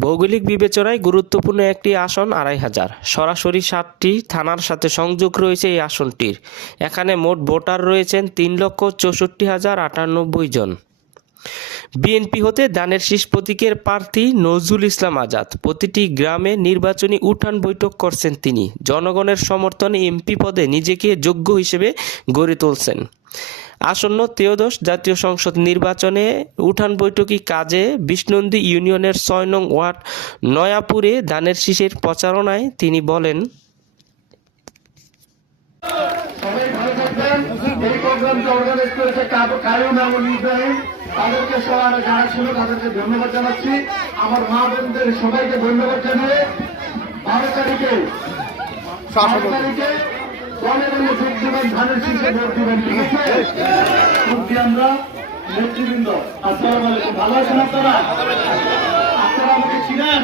ভৌগোলিক বিবেচনায় গুরুত্বপূর্ণ একটি আসন ২৫০০। সরাসরি ৭টি থানার সাথে সংযোগ রয়েছে এই আসনটির। এখানে মোট ভোটার রয়েছেন ৩,৬৪,০৯৮ জন। বিএনপি হতে ধানের শীষ প্রতীকের প্রার্থী নজরুল ইসলাম আজাদ প্রতিটি গ্রামে নির্বাচনী উঠান বৈঠক করছেন তিনি। জনগণের সমর্থনে এমপি পদে নিজেকে যোগ্য হিসেবে গড়ে তুলছেন। আসন্ন ত্রয়োদশ জাতীয় সংসদ নির্বাচনে উঠান বৈঠকি কাজে বিষ্ণুন্দী ইউনিয়নের ৬ নং ওয়ার্ড নয়াপুরে ধানের শীষের প্রচারণায় তিনি বলেন, সবাই ভালো থাকবেন। এই প্রোগ্রামটা অর্গানাইজ করেছে কায়ুম এবং ইব্রাহিম, তাদেরকে সবার যারা ছিল তাদেরকে ধন্যবাদ জানাচ্ছি। আমার মা বোনদের সবাইকে ধন্যবাদ জানিয়ে ১২ তারিখে জনগণের ভোট দিবেন, ধানের শীষে ভোট দিবেন, ঠিক আছে? আমরা নেতৃবৃন্দ আসসালামু আলাইকুম, ভালো আছেন আপনারা? আপনারা আমাকে চিনেন?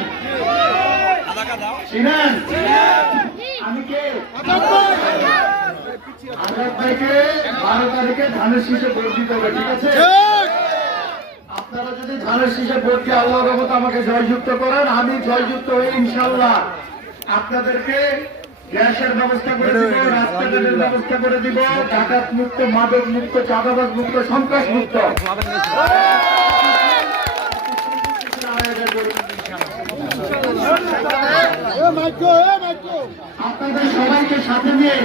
আমি কে? আজাদ ভাইকে ১২ তারিখে ধানের শীষে ভোট দিতে হবে, ঠিক আছে? আপনারা যদি ধানের শীষে ভোট দিয়ে আল্লাহর রহমতে আমাকে জয়যুক্ত করেন, আমি জয়যুক্ত হয়ে ইনশাআল্লাহ আপনাদেরকে গ্যাসের ব্যবস্থা করে দিব, রাস্তাঘাটের ব্যবস্থা করে দিব, ডাকাত মুক্ত, মাদক মুক্ত, চাঁদাবাজ মুক্ত, সন্ত্রাস মুক্ত আপনাদের সবাইকে সাথে নিয়ে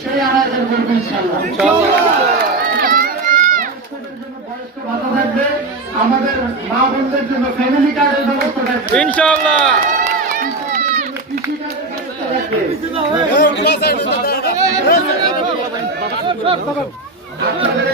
সেই আয়োজন করবে ইনশাআল্লাহ। বয়স্ক ভাতা থাকবে, আমাদের মা বোনদের জন্য ফ্যামিলি কার্ডের ব্যবস্থা থাকবে ইনশাআল্লাহ। কৃষি কার্ডের ব্যবস্থা থাকবে। আপনাদের